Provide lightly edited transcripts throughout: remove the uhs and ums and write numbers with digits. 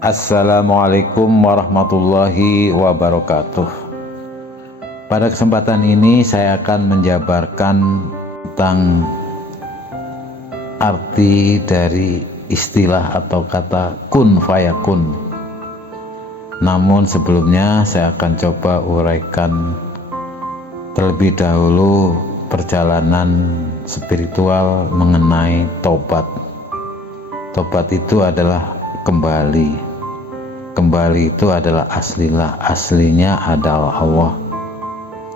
Assalamualaikum warahmatullahi wabarakatuh. Pada kesempatan ini saya akan menjabarkan tentang arti dari istilah atau kata kun fayakun. Namun sebelumnya saya akan coba uraikan terlebih dahulu perjalanan spiritual mengenai tobat. Tobat itu adalah kembali itu adalah aslinya adalah Allah.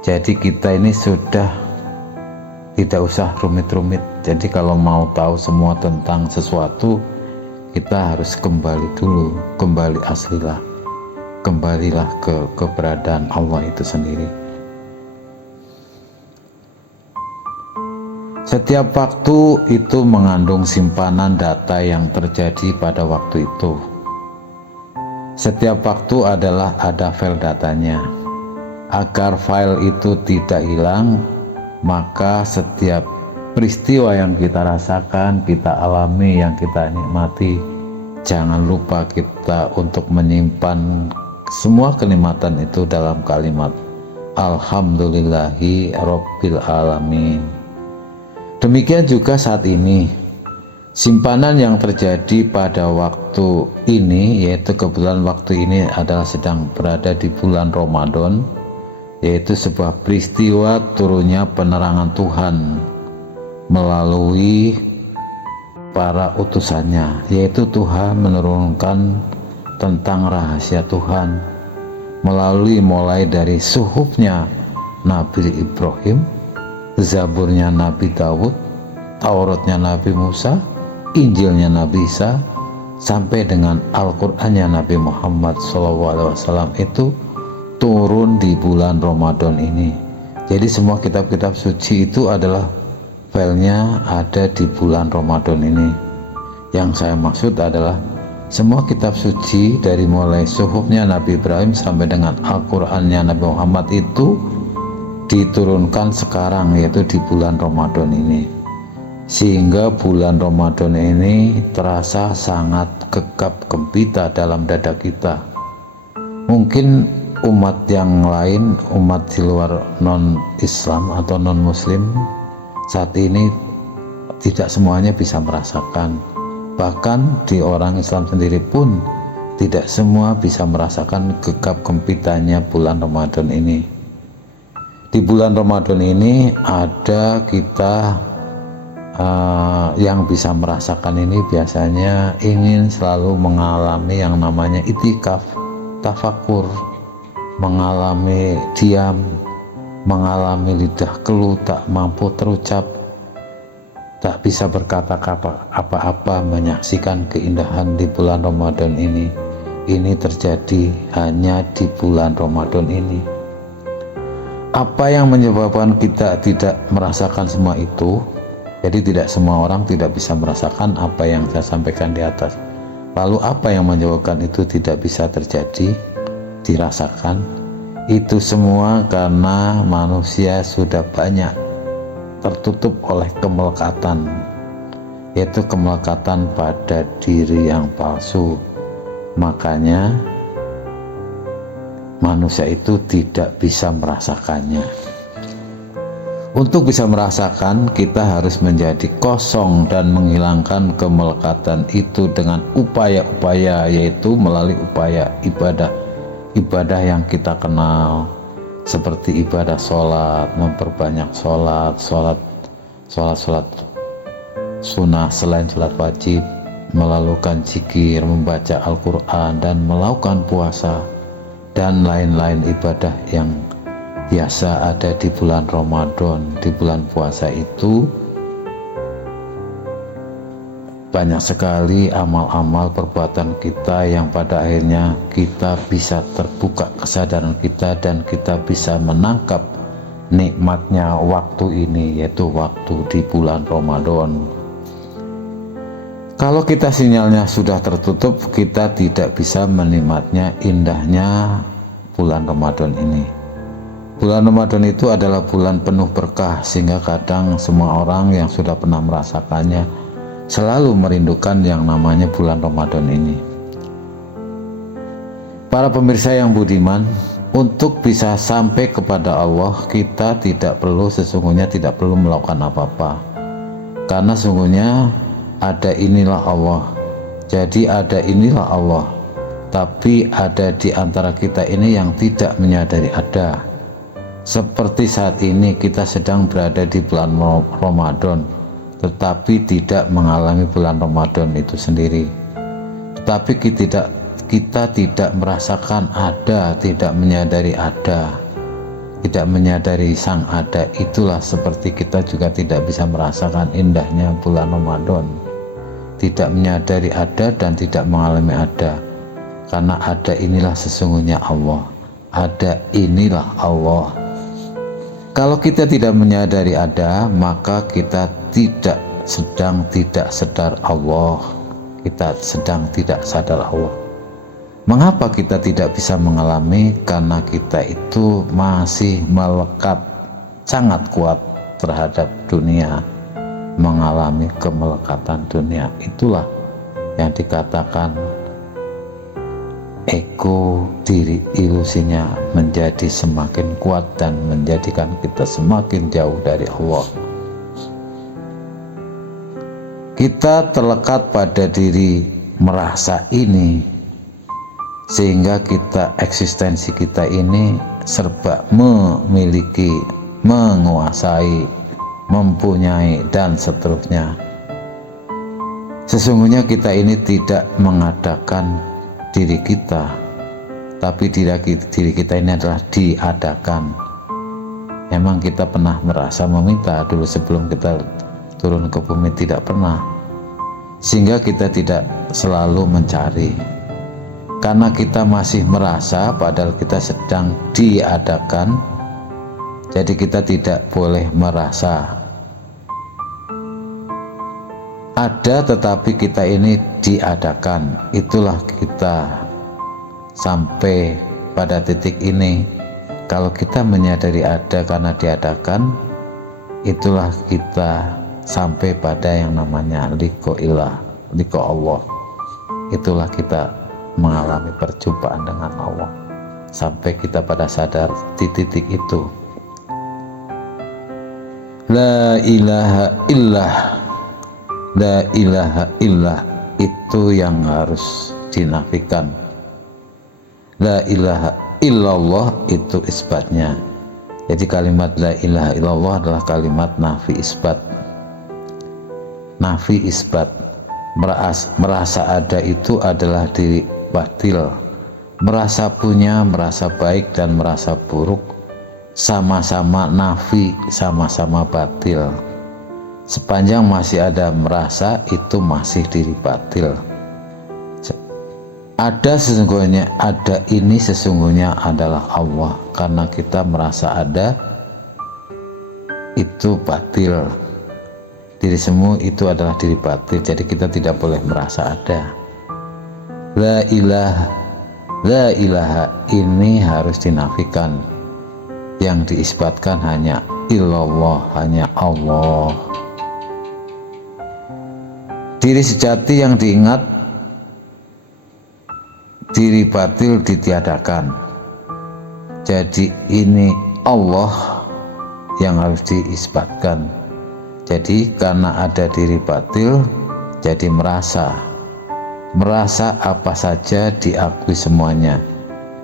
Jadi kita ini sudah tidak usah rumit-rumit. Jadi kalau mau tahu semua tentang sesuatu, kita harus kembali dulu, kembali aslilah, kembalilah ke keberadaan Allah itu sendiri. Setiap waktu itu mengandung simpanan data yang terjadi pada waktu itu. Setiap waktu ada file datanya. Agar file itu tidak hilang, maka setiap peristiwa yang kita rasakan, kita alami, yang kita nikmati, jangan lupa kita untuk menyimpan semua kenikmatan itu dalam kalimat Alhamdulillahi Rabbil Alamin. Demikian juga saat ini. Simpanan yang terjadi pada waktu ini, yaitu kebetulan waktu ini adalah sedang berada di bulan Ramadan, yaitu sebuah peristiwa turunnya penerangan Tuhan melalui para utusannya, yaitu Tuhan menurunkan tentang rahasia Tuhan mulai dari suhufnya Nabi Ibrahim, Zaburnya Nabi Daud, Tauratnya Nabi Musa, Injilnya Nabi Isa, sampai dengan Al-Qur'annya Nabi Muhammad SAW itu turun di bulan Ramadan ini. Jadi semua kitab-kitab suci itu adalah filenya ada di bulan Ramadan ini. Yang saya maksud adalah semua kitab suci dari mulai suhufnya Nabi Ibrahim sampai dengan Al-Qur'annya Nabi Muhammad itu diturunkan sekarang, yaitu di bulan Ramadan ini. Sehingga bulan Ramadan ini terasa sangat gegap gempita dalam dada kita. Mungkin umat yang lain, umat di luar non-Islam atau non-Muslim saat ini tidak semuanya bisa merasakan. Bahkan di orang Islam sendiri pun tidak semua bisa merasakan gegap gempitanya bulan Ramadan ini. Di bulan Ramadan ini ada kita yang bisa merasakan ini biasanya ingin selalu mengalami yang namanya itikaf, tafakur, mengalami diam, mengalami lidah keluh tak mampu terucap, tak bisa berkata apa-apa, menyaksikan keindahan di bulan Ramadan ini. Ini terjadi hanya di bulan Ramadan ini. Apa yang menyebabkan kita tidak merasakan semua itu? Jadi tidak semua orang tidak bisa merasakan apa yang saya sampaikan di atas. Lalu apa yang menyebabkan itu tidak bisa terjadi, dirasakan? Itu semua karena manusia sudah banyak tertutup oleh kemelekatan, yaitu kemelekatan pada diri yang palsu. Makanya manusia itu tidak bisa merasakannya. Untuk bisa merasakan, kita harus menjadi kosong dan menghilangkan kemelekatan itu dengan upaya-upaya, yaitu melalui upaya ibadah yang kita kenal, seperti ibadah sholat, memperbanyak sholat sunnah selain sholat wajib, melakukan zikir, membaca Al-Quran, dan melakukan puasa, dan lain-lain ibadah yang biasa ada di bulan Ramadan. Di bulan puasa itu banyak sekali amal-amal perbuatan kita yang pada akhirnya kita bisa terbuka kesadaran kita dan kita bisa menangkap nikmatnya waktu ini, yaitu waktu di bulan Ramadan. Kalau kita sinyalnya sudah tertutup, kita tidak bisa menikmatnya indahnya bulan Ramadan ini. Bulan Ramadan itu adalah bulan penuh berkah, sehingga kadang semua orang yang sudah pernah merasakannya selalu merindukan yang namanya bulan Ramadan ini. Para pemirsa yang budiman, untuk bisa sampai kepada Allah, kita sesungguhnya tidak perlu melakukan apa-apa. Karena sesungguhnya ada inilah Allah. Jadi ada inilah Allah. Tapi ada di antara kita ini yang tidak menyadari ada. Seperti saat ini kita sedang berada di bulan Ramadan, tetapi tidak mengalami bulan Ramadan itu sendiri. Tetapi kita tidak merasakan ada, tidak menyadari ada, tidak menyadari sang ada. Itulah seperti kita juga tidak bisa merasakan indahnya bulan Ramadan, tidak menyadari ada dan tidak mengalami ada. Karena ada inilah sesungguhnya Allah, ada inilah Allah. Kalau kita tidak menyadari ada, maka kita sedang tidak sadar Allah, kita sedang tidak sadar Allah. Mengapa kita tidak bisa mengalami? Karena kita itu masih melekat sangat kuat terhadap dunia, mengalami kemelekatan dunia. Itulah yang dikatakan ego, diri, ilusinya menjadi semakin kuat dan menjadikan kita semakin jauh dari Allah. Kita terlekat pada diri merasa ini, sehingga eksistensi kita ini serba memiliki, menguasai, mempunyai, dan seterusnya. Sesungguhnya kita ini tidak mengadakan diri kita, tapi diri kita ini adalah diadakan. Memang kita pernah merasa meminta dulu sebelum kita turun ke bumi, tidak pernah, sehingga kita tidak selalu mencari. Karena kita masih merasa padahal kita sedang diadakan, jadi kita tidak boleh merasa ada, tetapi kita ini diadakan. Itulah kita sampai pada titik ini. Kalau kita menyadari ada karena diadakan, itulah kita sampai pada yang namanya liqa ilah, liqa Allah. Itulah kita mengalami perjumpaan dengan Allah, sampai kita pada sadar di titik itu. La ilaha illah, la ilaha illah, itu yang harus dinafikan. La ilaha illallah itu isbatnya. Jadi kalimat la ilaha illallah adalah kalimat nafi isbat. Nafi isbat, merasa ada itu adalah diri batil. Merasa punya, merasa baik dan merasa buruk sama-sama nafi, sama-sama batil. Sepanjang masih ada merasa, itu masih diri batil. Ada sesungguhnya, ada ini sesungguhnya adalah Allah. Karena kita merasa ada, itu batil. Diri semu itu adalah diri batil. Jadi kita tidak boleh merasa ada. La ilaha, la ilaha ini harus dinafikan. Yang diisbatkan hanya illallah, hanya Allah. Diri sejati yang diingat, diri batil ditiadakan. Jadi ini Allah yang harus diisbatkan. Jadi karena ada diri batil, jadi merasa apa saja diakui semuanya,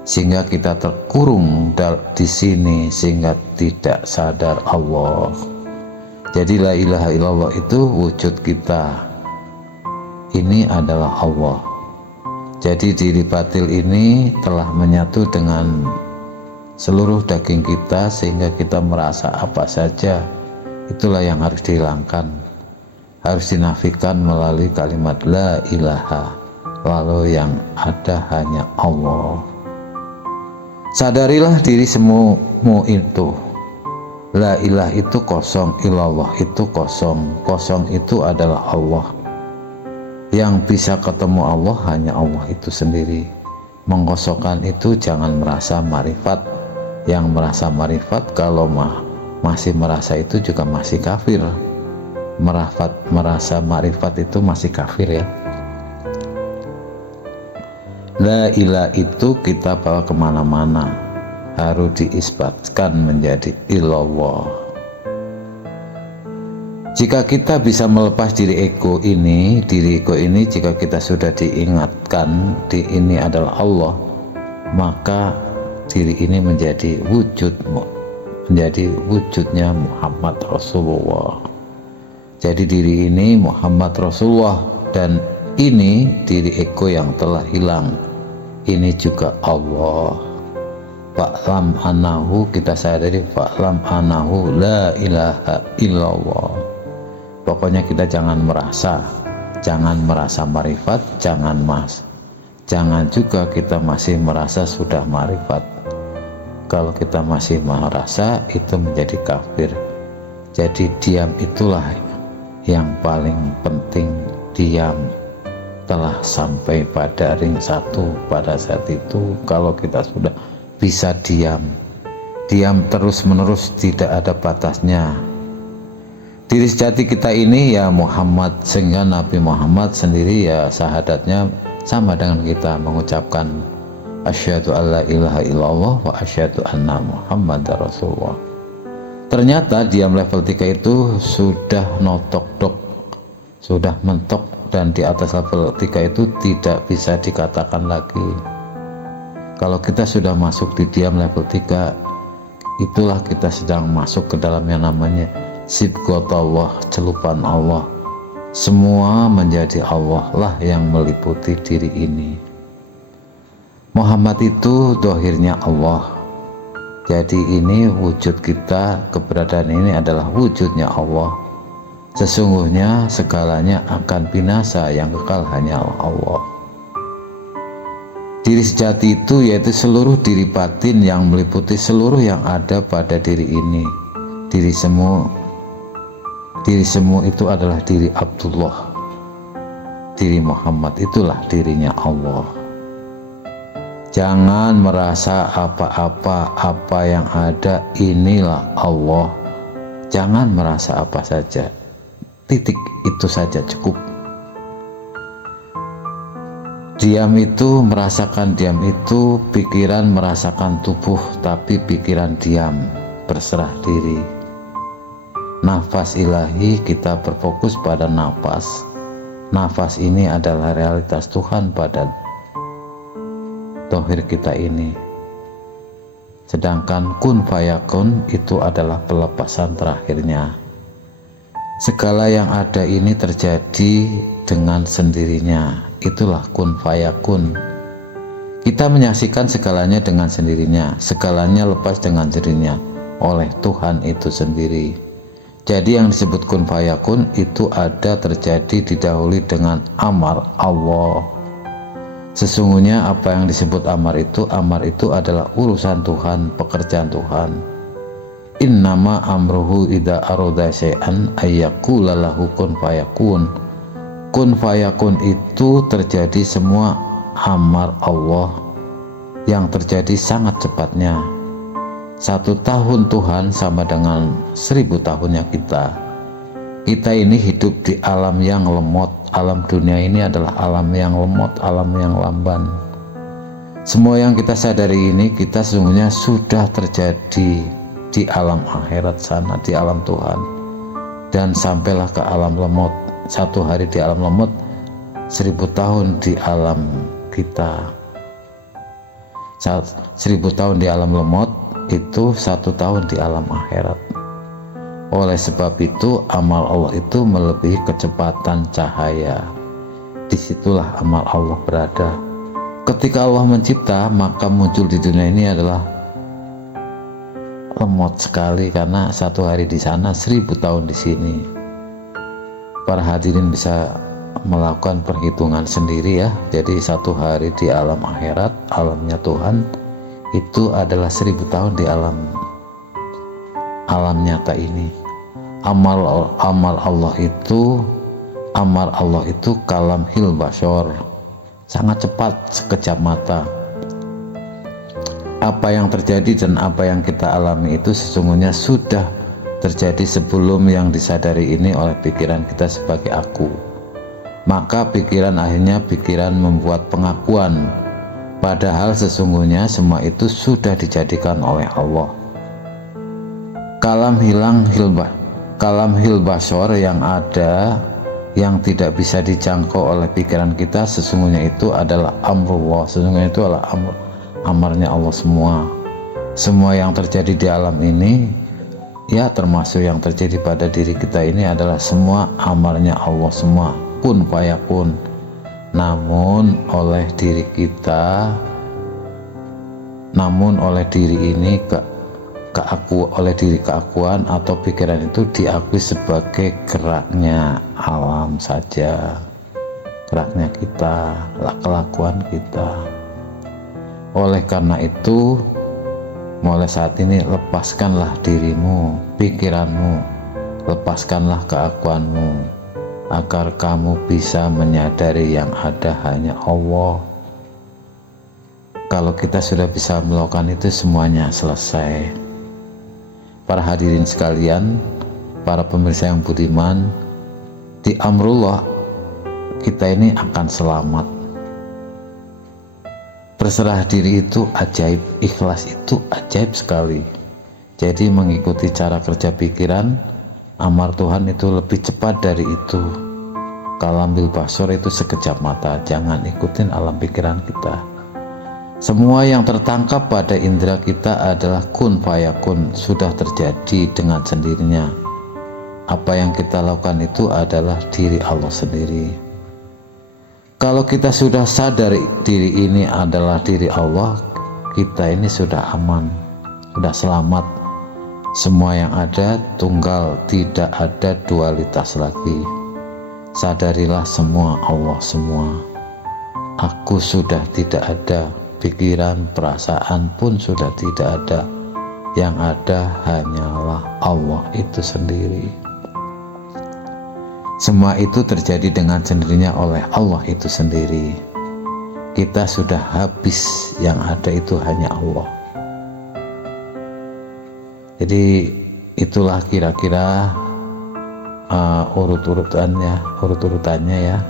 sehingga kita terkurung di sini sehingga tidak sadar Allah. Jadi la ilaha illallah itu wujud kita ini adalah Allah. Jadi diri batil ini telah menyatu dengan seluruh daging kita sehingga kita merasa apa saja. Itulah yang harus dihilangkan, harus dinafikan melalui kalimat la ilaha. Lalu yang ada hanya Allah. Sadarilah diri semumu itu. La ilah itu kosong, ilallah itu kosong. Kosong itu adalah Allah. Yang bisa ketemu Allah hanya Allah itu sendiri. Mengkosongkan itu jangan merasa marifat. Yang merasa marifat kalau masih merasa itu juga masih kafir. Merasa marifat itu masih kafir ya. La ilah itu kita bawa kemana-mana, harus diisbatkan menjadi illallah. Jika kita bisa melepas diri ego ini jika kita sudah diingatkan di ini adalah Allah, maka diri ini menjadi wujudnya Muhammad Rasulullah. Jadi diri ini Muhammad Rasulullah, dan ini diri ego yang telah hilang, ini juga Allah. Fa'lam anahu, kita sadari fa'lam anahu la ilaha illallah. Pokoknya kita jangan merasa marifat, jangan juga kita masih merasa sudah marifat. Kalau kita masih merasa, itu menjadi kafir. Jadi diam itulah yang paling penting. Diam telah sampai pada ring 1 pada saat itu. Kalau kita sudah bisa diam terus menerus, tidak ada batasnya. Diri sejati kita ini ya Muhammad, sehingga Nabi Muhammad sendiri ya syahadatnya sama dengan kita mengucapkan asyhadu alla ilaha illallah wa asyhadu anna muhammadar rasulullah. Ternyata diam level 3 itu sudah sudah mentok, dan di atas level 3 itu tidak bisa dikatakan lagi. Kalau kita sudah masuk di diam level 3, itulah kita sedang masuk ke dalam yang namanya sibghatullah, celupan Allah. Semua menjadi Allah lah yang meliputi diri ini. Muhammad itu dohirnya Allah. Jadi ini wujud kita, keberadaan ini adalah wujudnya Allah. Sesungguhnya segalanya akan binasa, yang kekal hanyalah Allah. Diri sejati itu yaitu seluruh diri batin yang meliputi seluruh yang ada pada diri ini. Diri semu itu adalah diri Abdullah. Diri Muhammad itulah dirinya Allah. Jangan merasa apa yang ada inilah Allah. Jangan merasa apa saja. Titik itu saja cukup. Diam itu, merasakan diam itu, pikiran merasakan tubuh, tapi pikiran diam, berserah diri. Nafas ilahi, kita berfokus pada nafas. Nafas ini adalah realitas Tuhan pada dohir kita ini. Sedangkan kun fayakun itu adalah pelepasan terakhirnya. Segala yang ada ini terjadi dengan sendirinya. Itulah kun fayakun. Kita menyaksikan segalanya dengan sendirinya. Segalanya lepas dengan sendirinya oleh Tuhan itu sendiri. Jadi yang disebut kun fayakun itu ada terjadi didahului dengan amar Allah. Sesungguhnya apa yang disebut amar itu adalah urusan Tuhan, pekerjaan Tuhan. Innama amruhu idza arada syai'an ayyaqula lahu kun fayakun. Kun fayakun itu terjadi semua amar Allah yang terjadi sangat cepatnya. 1 tahun Tuhan sama dengan 1000 tahunnya kita. Kita ini hidup di alam yang lemot. Alam dunia ini adalah alam yang lemot, alam yang lamban. Semua yang kita sadari ini kita sesungguhnya sudah terjadi di alam akhirat sana, di alam Tuhan. Dan sampailah ke alam lemot. 1 hari di alam lemot, 1000 tahun di alam kita. 1000 tahun di alam lemot itu 1 tahun di alam akhirat. Oleh sebab itu amal Allah itu melebihi kecepatan cahaya. Disitulah amal Allah berada. Ketika Allah mencipta, maka muncul di dunia ini adalah lemot sekali, karena 1 hari di sana 1000 tahun di sini. Para hadirin bisa melakukan perhitungan sendiri ya. Jadi 1 hari di alam akhirat, alamnya Tuhan, itu adalah 1000 tahun di alam nyata ini. Amal Allah itu kalam hil basyar, sangat cepat, sekejap mata. Apa yang terjadi dan apa yang kita alami itu sesungguhnya sudah terjadi sebelum yang disadari ini oleh pikiran kita sebagai aku. Maka pikiran akhirnya membuat pengakuan Padahal sesungguhnya semua itu sudah dijadikan oleh Allah. Kalam hilbasor yang ada, yang tidak bisa dijangkau oleh pikiran kita, sesungguhnya itu adalah amrullah. Sesungguhnya itu adalah amarnya Allah semua. Semua yang terjadi di alam ini, ya termasuk yang terjadi pada diri kita ini, adalah semua amarnya Allah semua, kun fayakun. Namun oleh diri ini oleh diri keakuan atau pikiran itu diakui sebagai geraknya alam saja, geraknya kita, kelakuan kita. Oleh karena itu, mulai saat ini lepaskanlah dirimu, pikiranmu, lepaskanlah keakuanmu, agar kamu bisa menyadari yang ada hanya Allah. Kalau kita sudah bisa melakukan itu, semuanya selesai. Para hadirin sekalian, para pemirsa yang budiman, di amrullah kita ini akan selamat. Berserah diri itu ajaib, ikhlas itu ajaib sekali. Jadi mengikuti cara kerja pikiran, amar Tuhan itu lebih cepat dari itu. Kalam bil basor itu sekejap mata. Jangan ikutin alam pikiran kita. Semua yang tertangkap pada indera kita adalah kun fayakun, sudah terjadi dengan sendirinya. Apa yang kita lakukan itu adalah diri Allah sendiri. Kalau kita sudah sadar diri ini adalah diri Allah, kita ini sudah aman, sudah selamat. Semua yang ada tunggal, tidak ada dualitas lagi. Sadarilah semua Allah semua. Aku sudah tidak ada, pikiran, perasaan pun sudah tidak ada. Yang ada hanyalah Allah itu sendiri. Semua itu terjadi dengan sendirinya oleh Allah itu sendiri. Kita sudah habis, yang ada itu hanya Allah. Jadi itulah kira-kira urut-urutannya ya.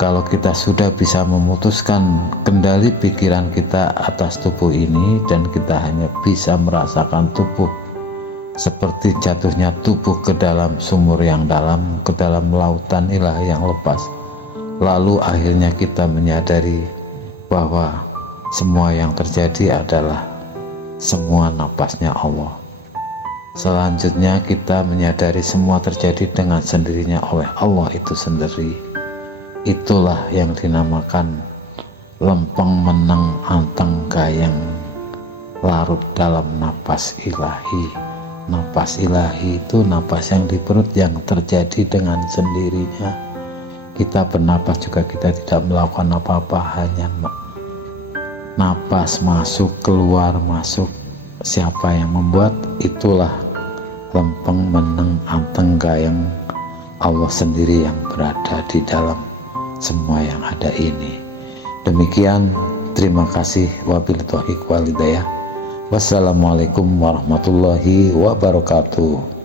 Kalau kita sudah bisa memutuskan kendali pikiran kita atas tubuh ini, dan kita hanya bisa merasakan tubuh seperti jatuhnya tubuh ke dalam sumur yang dalam, ke dalam lautan ilahi yang lepas, lalu akhirnya kita menyadari bahwa semua yang terjadi adalah semua napasnya Allah. Selanjutnya kita menyadari semua terjadi dengan sendirinya oleh Allah itu sendiri. Itulah yang dinamakan lempeng meneng anteng gayeng, larut dalam napas ilahi. Napas ilahi itu napas yang di perut yang terjadi dengan sendirinya. Kita bernapas juga kita tidak melakukan apa-apa, hanya napas masuk keluar masuk. Siapa yang membuat? Itulah lempeng meneng anteng gayeng, Allah sendiri yang berada di dalam semua yang ada ini. Demikian, terima kasih. Wabillahi taufiq wal hidayah. Wassalamualaikum warahmatullahi wabarakatuh.